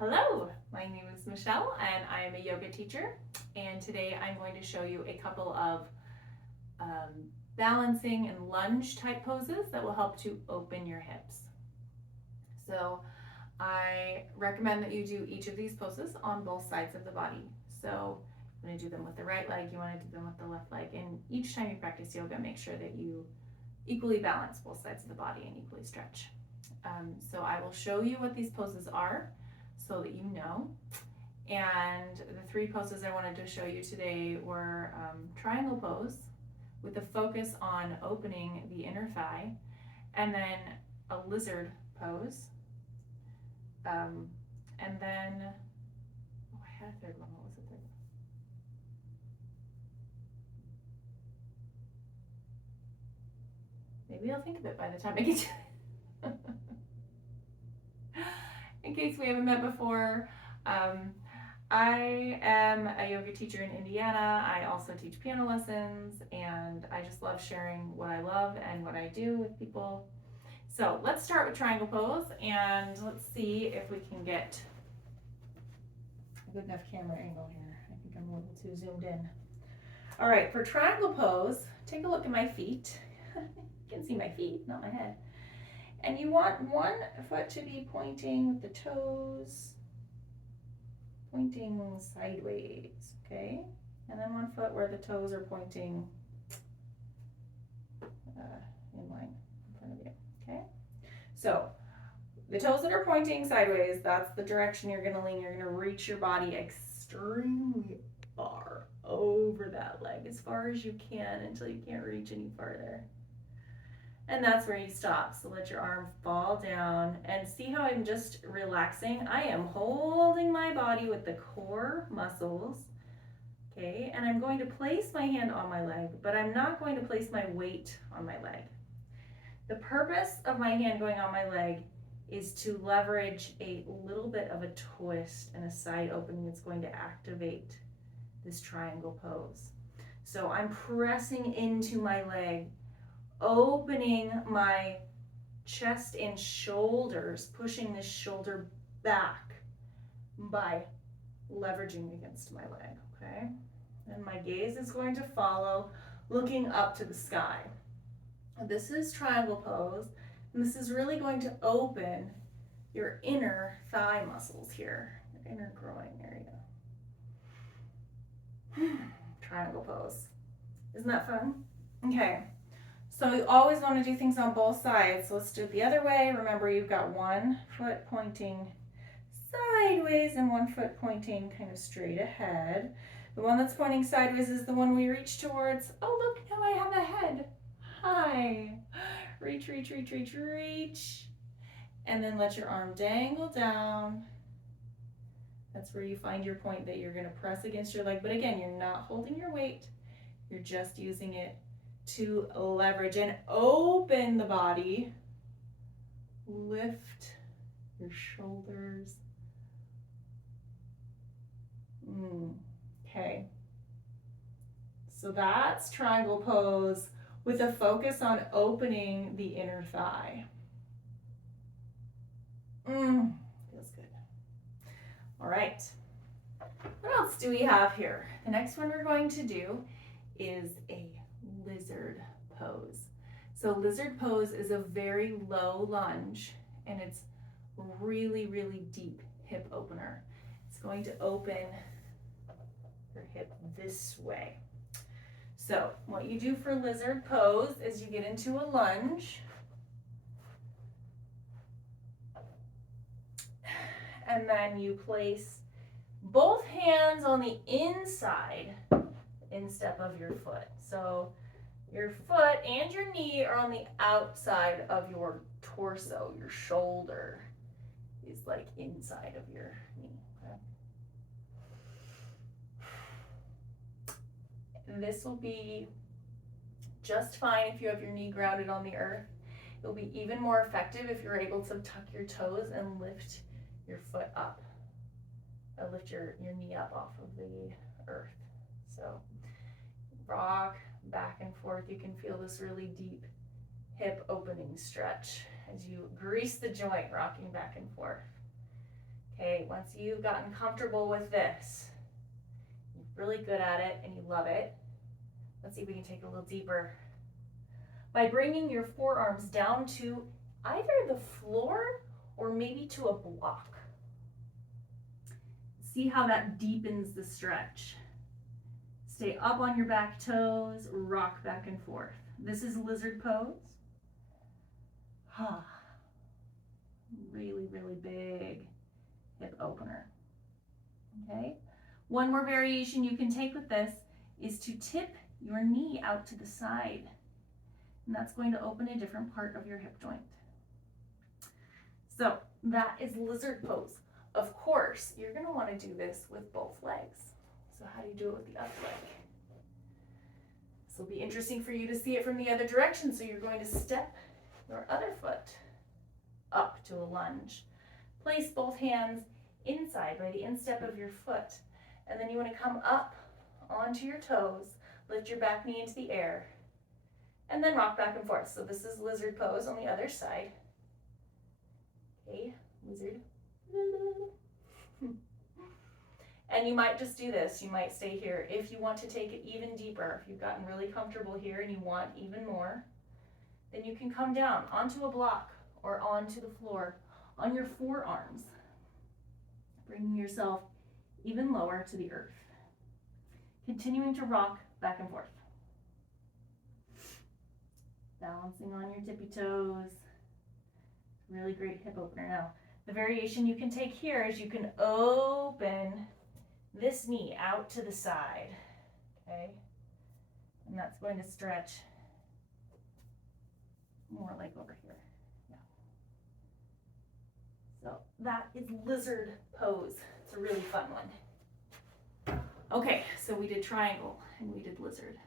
Hello, my name is Michelle and I am a yoga teacher, and today I'm going to show you a couple of balancing and lunge type poses that will help to open your hips. So I recommend that you do each of these poses on both sides of the body. So you want to do them with the right leg, you want to do them with the left leg, and each time you practice yoga, make sure that you equally balance both sides of the body and equally stretch. So I will show you what these poses are so that you know. And the three poses I wanted to show you today were triangle pose with a focus on opening the inner thigh, and then a lizard pose, and then, oh, I had a third one. What was the third one? Maybe I'll think of it by the time I get to it. In case we haven't met before, I am a yoga teacher in Indiana. I also teach piano lessons, and I just love sharing what I love and what I do with people. So let's start with triangle pose, and let's see if we can get a good enough camera angle here. I think I'm a little too zoomed in. All right, for triangle pose, take a look at my feet. You can see my feet, not my head. And you want one foot to be pointing with the toes pointing sideways, okay? And then one foot where the toes are pointing in line in front of you, okay? So the toes that are pointing sideways, that's the direction you're gonna lean. You're gonna reach your body extremely far over that leg, as far as you can until you can't reach any farther. And that's where you stop. So let your arm fall down and see how I'm just relaxing. I am holding my body with the core muscles, okay? And I'm going to place my hand on my leg, but I'm not going to place my weight on my leg. The purpose of my hand going on my leg is to leverage a little bit of a twist and a side opening that's going to activate this triangle pose. So I'm pressing into my leg, opening my chest and shoulders, pushing the shoulder back by leveraging against my leg, okay? And my gaze is going to follow, looking up to the sky. This is triangle pose, and this is really going to open your inner thigh muscles here, your inner groin area. Triangle pose. Isn't that fun? Okay. So you always want to do things on both sides. So let's do it the other way. Remember, you've got one foot pointing sideways and one foot pointing kind of straight ahead. The one that's pointing sideways is the one we reach towards. Oh, look, now I have a head. Hi. Reach, reach, reach, reach, reach. And then let your arm dangle down. That's where you find your point that you're going to press against your leg. But again, you're not holding your weight. You're just using it to leverage and open the body. Lift your shoulders. Okay. So that's triangle pose with a focus on opening the inner thigh. Feels good. All right. What else do we have here? The next one we're going to do is a lizard pose. So lizard pose is a very low lunge, and it's really, really deep hip opener. It's going to open your hip this way. So what you do for lizard pose is you get into a lunge, and then you place both hands on the inside instep of your foot. So your foot and your knee are on the outside of your torso. Your shoulder is like inside of your knee. Okay? This will be just fine if you have your knee grounded on the earth. It'll be even more effective if you're able to tuck your toes and lift your foot up. Lift your knee up off of the earth. So rock back and forth. You can feel this really deep hip opening stretch as you grease the joint, rocking back and forth. Okay, once you've gotten comfortable with this, you're really good at it and you love it. Let's see if we can take it a little deeper. By bringing your forearms down to either the floor or maybe to a block. See how that deepens the stretch. Stay up on your back toes, rock back and forth. This is lizard pose. Really, really big hip opener. Okay? One more variation you can take with this is to tip your knee out to the side. And that's going to open a different part of your hip joint. So that is lizard pose. Of course, you're going to want to do this with both legs. So how do you do it with the other leg? This will be interesting for you to see it from the other direction. So you're going to step your other foot up to a lunge. Place both hands inside by the instep of your foot. And then you want to come up onto your toes, lift your back knee into the air, and then rock back and forth. So this is lizard pose on the other side. Okay, lizard. And you might just do this. You might stay here. If you want to take it even deeper, if you've gotten really comfortable here and you want even more, then you can come down onto a block or onto the floor on your forearms, bringing yourself even lower to the earth. Continuing to rock back and forth. Balancing on your tippy toes. Really great hip opener. Now, the variation you can take here is you can open this knee out to the side, okay? And that's going to stretch more like over here. Yeah. So that is lizard pose. It's a really fun one. Okay, so we did triangle and we did lizard.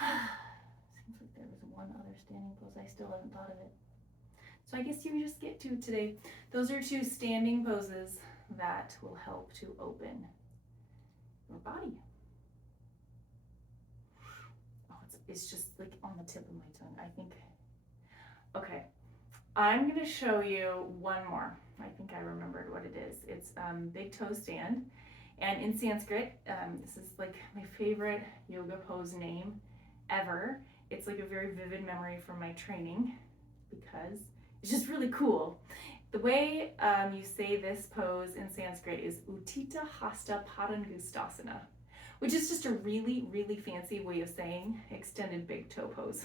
Seems like there was one other standing pose. I still haven't thought of it. So I guess you just get to today. Those are two standing poses that will help to open your body. Oh, it's just like on the tip of my tongue, I think. Okay, I'm gonna show you one more. I think I remembered what it is. It's big toe stand. And in Sanskrit, this is like my favorite yoga pose name ever. It's like a very vivid memory from my training because it's just really cool. The way you say this pose in Sanskrit is utthita, hasta, padangusthasana, which is just a really, really fancy way of saying extended big toe pose.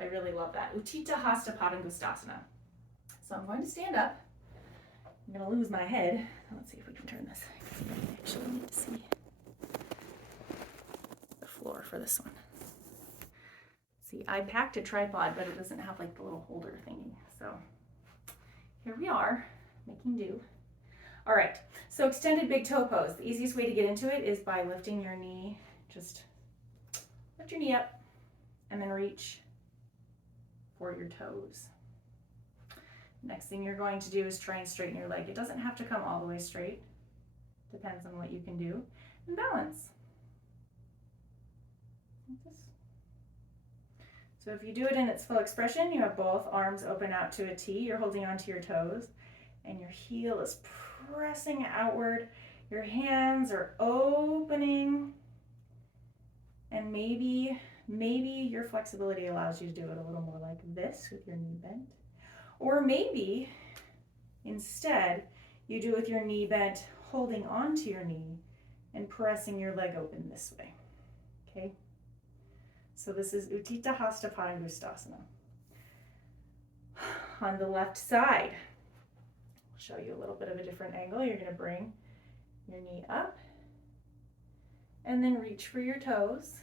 I really love that. Utthita, hasta, padangusthasana. So I'm going to stand up. I'm going to lose my head. Let's see if we can turn this. I actually need to see the floor for this one. See, I packed a tripod, but it doesn't have like the little holder thingy. So here we are, making do. All right, so extended big toe pose. The easiest way to get into it is by lifting your knee. Just lift your knee up and then reach for your toes. Next thing you're going to do is try and straighten your leg. It doesn't have to come all the way straight. Depends on what you can do. And balance. Like this. So if you do it in its full expression, you have both arms open out to a T. You're holding onto your toes and your heel is pressing outward. Your hands are opening. And maybe your flexibility allows you to do it a little more like this with your knee bent. Or maybe instead you do it with your knee bent, holding onto your knee and pressing your leg open this way. Okay? So this is utthita, hasta, padangusthasana. On the left side, I'll show you a little bit of a different angle. You're going to bring your knee up and then reach for your toes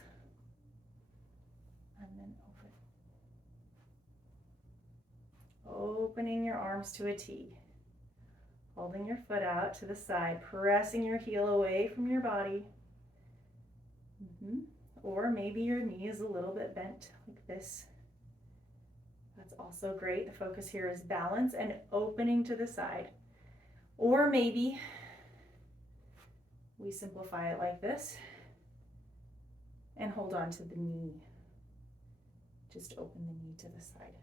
and then open. Opening your arms to a T. Holding your foot out to the side, pressing your heel away from your body. Or maybe your knee is a little bit bent like this. That's also great. The focus here is balance and opening to the side. Or maybe we simplify it like this and hold on to the knee. Just open the knee to the side.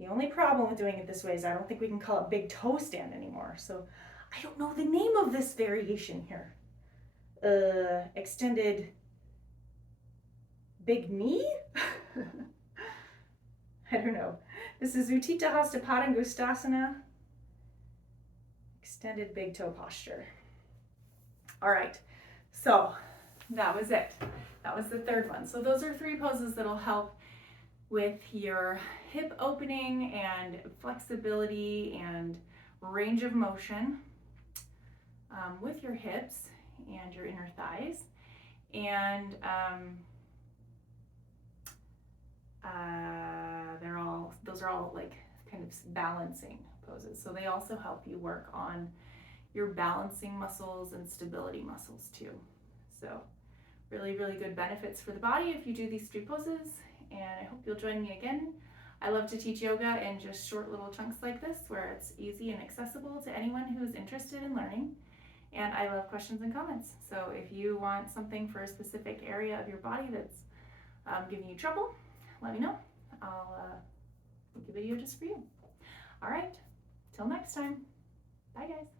The only problem with doing it this way is I don't think we can call it big toe stand anymore. So I don't know the name of this variation here. Extended big knee? I don't know. This is utthita, hasta, padangusthasana. Extended big toe posture. All right, so that was it. That was the third one. So those are 3 poses that'll help with your hip opening and flexibility and range of motion with your hips and your inner thighs. And those are all like kind of balancing poses. So they also help you work on your balancing muscles and stability muscles too. So really, really good benefits for the body if you do these 3 poses. And I hope you'll join me again. I love to teach yoga in just short little chunks like this where it's easy and accessible to anyone who's interested in learning. And I love questions and comments. So if you want something for a specific area of your body that's giving you trouble, let me know. I'll make a video just for you. All right, till next time. Bye guys.